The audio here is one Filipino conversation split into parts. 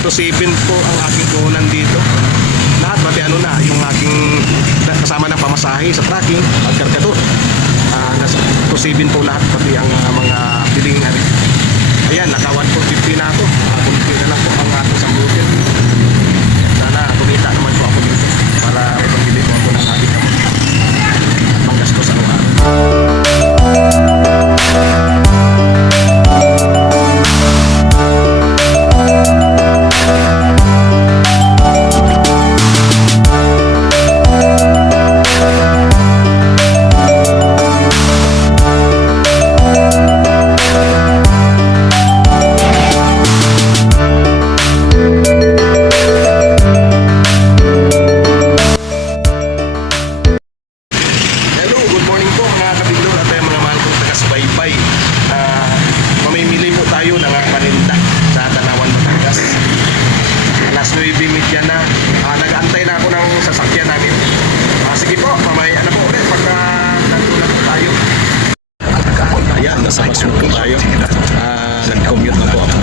to 7 po ang aking puhunan dito. Lahat pati ano na, yung aking kasama ng pamasahe sa tracking at kargador. Ah, nasa to 7 po lahat pati ang ah, mga biling na rin. Ayan, naka 1.50 na ako. Uh, kunti na lang po ang aking sambutin. 9.30 na. Uh, nag-aantay na ako ng sasakyan namin. Ah, sige po, mamaya na po ulit pagka nandun tayo. Ayan, nasa Masmur po tayo. Ah, nag-commute na po ako.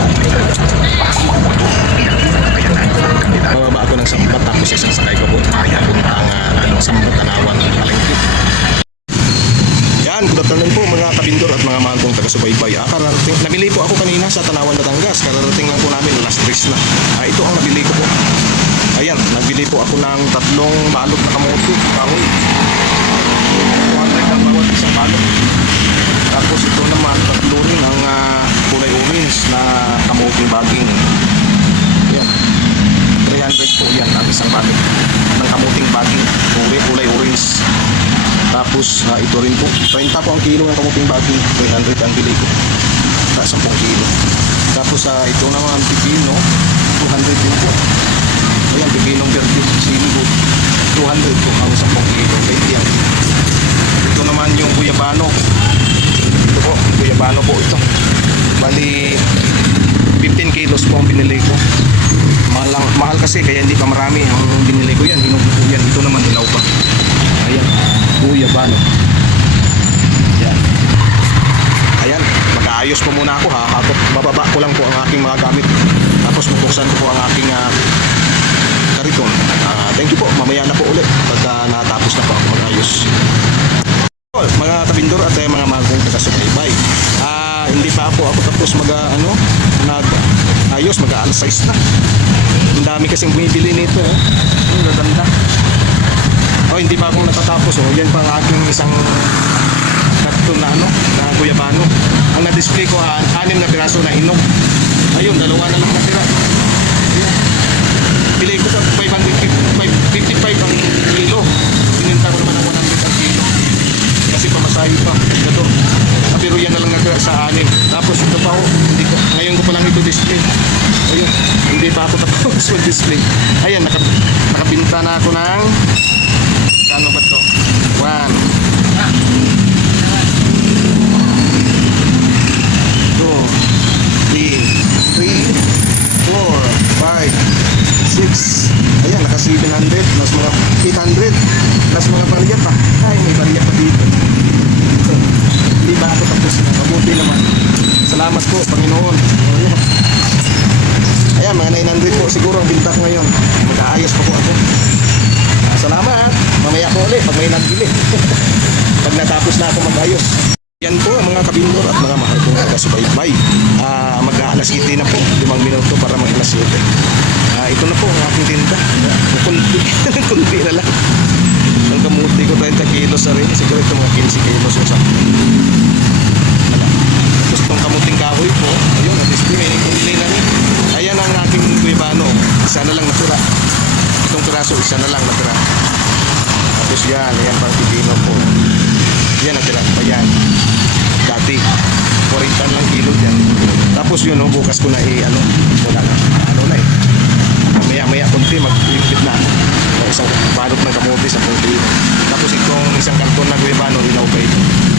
Bababa ako ng sambat tapos isang sakay ko po. Papunta ang uh, ano, sambat Tanawan, Palengke. Yan, good afternoon po mga kabindor at mga mahal kong taga-subaybay. Ah, kararating, nabili po ako kanina sa Tanawan, Batangas. Kararating lang po namin, last tres na. Ah, ito ang nabili ko po. Ayan, nabili po ako ng tatlong balot na kamote, kahoy. 200 ang bawat isang balot. Tapos ito naman, tatlo rin ang ah, kulay orange na kamote baging. Yan. 300 po yan ang isang balot ng kamuting baging. Kulay, kulay orange. Tapos ah, ito rin po, 30 po ang kilo ng kamuting baging, 300 ang bili ko. Sa 10 kilo. Tapos sa ito naman pipino, 200 din po. Ayan, pipinong verde, siligo. 200 po ang 10 kilo. 20 yan. Ito naman yung guyabano. Ito po, guyabano po ito. Bali, 15 kilos po ang binili ko. Mahal, mahal kasi kaya hindi pa marami ang binili ko yan. Hinubo ko yan. Ito naman dilaw pa. Ayan, guyabano. Yan. Ayan, mag-aayos po muna ako ha. Habang bababa ko lang po ang aking mga gamit. Tapos bubuksan ko po ang aking uh, kariton. Ah, thank you po. Mamaya na po ulit pagka natapos na po ako mag-ayos. Oh, mga kabindor at eh, mga mahal kong taga-subaybay. Ah, hindi pa po ako tapos mag ah, ano, nag ayos, mag 6 na. Ang dami kasing bumibili nito, oh. Ang gaganda. Oh, hindi pa ako natatapos, oh. Yan pa ang aking isang karton na ano, na guyabano. Ang na-display ko, ah, anim na piraso na inog. Ayun, dalawa na lang natira. Ayun. Bili ko sa 555 ang kilo. Sininta ko naman ng 100 ang kilo kasi pamasahe pa gato Ah, pero yan na lang natira sa anim tapos ito pa oh, hindi ko, ngayon ko pa lang ito display ayun hindi pa mag display ayan naka, nakabinta na ako ng ano ba to? 1 2 3 4 5 6 ayan naka 700 mas mga 800 plus mga barya pa. Ay may barya pa dito. Hindi ba ako tapos mabuti naman. Salamat po Panginoon. Ayan. Ayan mga 900 po siguro ang binta ko ngayon mag-aayos pa po ako salamat mamaya po ulit pag may nagbili pag natapos na ako mag-ayos yan po mga kabindor at mga mahal kong taga-subaybay. Ah, mag-aalas 7 na po, limang minuto para mag-alas 7. Ah, ito na po ang aking tinda. Kunti, kunti na lang. Ang kamuti ko 30 kilos sa rin. Siguro ito mga 15 kilos yung sa itong kamuting kahoy po, ayun, na-display, may kunti na rin. Ayan ang aking kuibano. Isa na lang natira. Itong piraso, isa na lang natira. Tapos yan, ayan pang pipino po. Yan natira pa yan. Dati, 40 lang kilo dyan. Tapos yun, oh, bukas ko na i, ano, wala na, ano na eh. Maya maya konti maglipit na isang balot ng kamote sa kilo. Tapos itong isang karton na guibano, ilaw pa.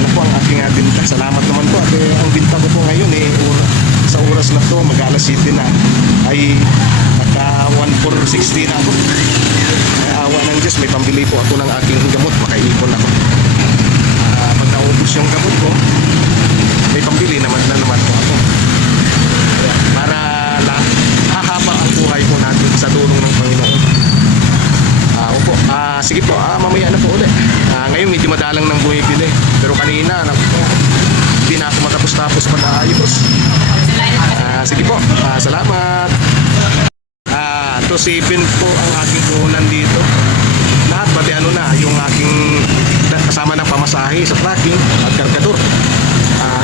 Yan po ang aking uh, ah, binta. Salamat naman po. At eh, ang binta ko po ngayon eh, ura, sa oras na to, mag-alas 7 na, ay naka 1460 na ako. May awa ng Diyos, may pambili po ako ng aking gamot. Makaipon ako. Uh, pag naubos yung gamot ko, may pambili naman na naman po ako. Para lang, hahaba ang buhay po natin sa tulong ng Panginoon. Uh, opo, uh, sige po, uh, mamaya na po ulit. Uh, ngayon medyo madalang ng buhay pero kanina hindi na ako matapos-tapos pag-aayos. Uh, sige po. Uh, salamat. Ah, uh, tusipin po ang aking kunan dito. Lahat pati ano na yung aking kasama ng pamasahe sa tracking at kargador. Uh,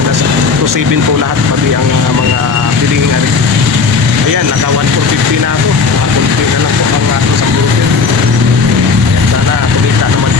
tusipin po lahat pati ang uh, mga piling ayan naka 1,450 na ako. 1,450 na lang po ang aking uh, sa sana kumita naman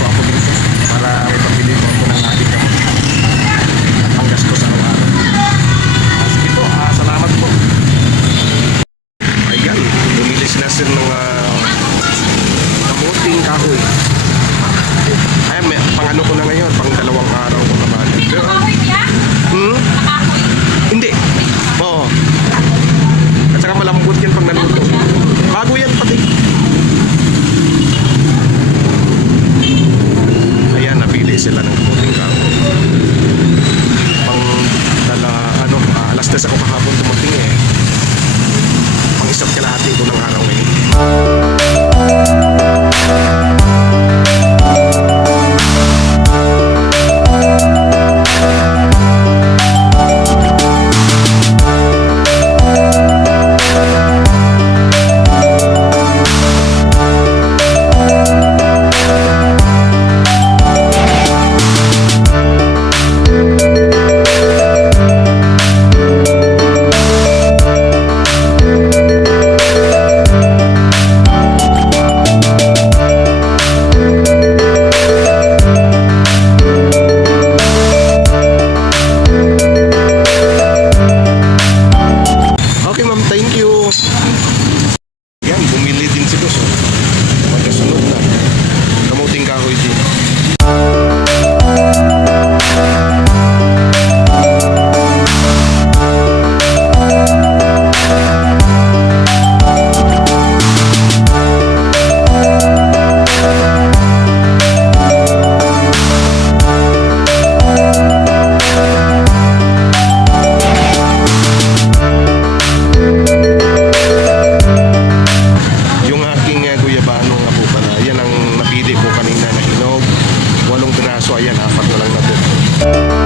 Guayana.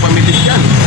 Dyan sa